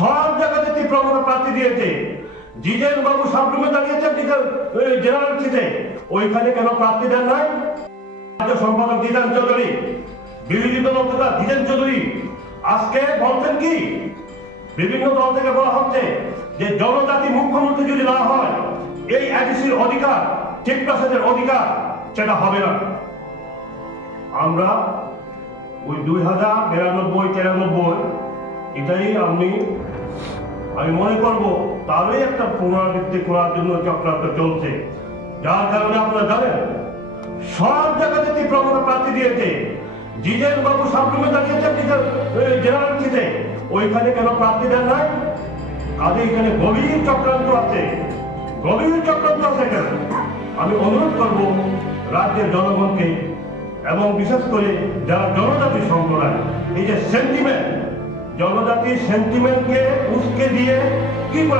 সব জায়গাতে তীব্রমতা প্রার্থী দিয়েছে। জিতেন বাবু সাবরুমে দাঁড়িয়েছেন জেনারেল সিটে, ওইখানে কেন প্রার্থী দেন নাই? রাজ্য সম্পাদক জিতেন চৌধুরী, বিরোধী দল নেতা জিতেন চৌধুরী আজকে বলছেন কি, বিভিন্ন দল থেকে বলা হচ্ছে যে জনজাতি মুখ্যমন্ত্রী যদি না হয় এই এডিসির অধিকার, চিফ প্রসেসের অধিকার সেটা হবে না। আমরা ওই 2092-93 এটাই আমি মনে করব তারই একটা পুনরাবৃত্তি করার জন্য চক্রান্ত চলছে, যার কারণে আপনারা জানেন সব জায়গাতে তীব্রমতা প্রার্থী দিয়েছে। জিতেন বাবু সাবরুমে দাঁড়িয়েছেন জেনারেল সিটে, ওইখানে কেন প্রার্থী দেন নাই? কাজে এখানে গভীর চক্রান্ত আছে, গভীর চক্রান্ত আছে এখানে। আমি অনুরোধ করব রাজ্যের জনগণকে এবং বিশেষ করে যারা জনজাতি সম্প্রদায়, এই যে সেন্টিমেন্ট, জনজাতির সেন্টিমেন্টকে উস্কে দিয়ে কি করা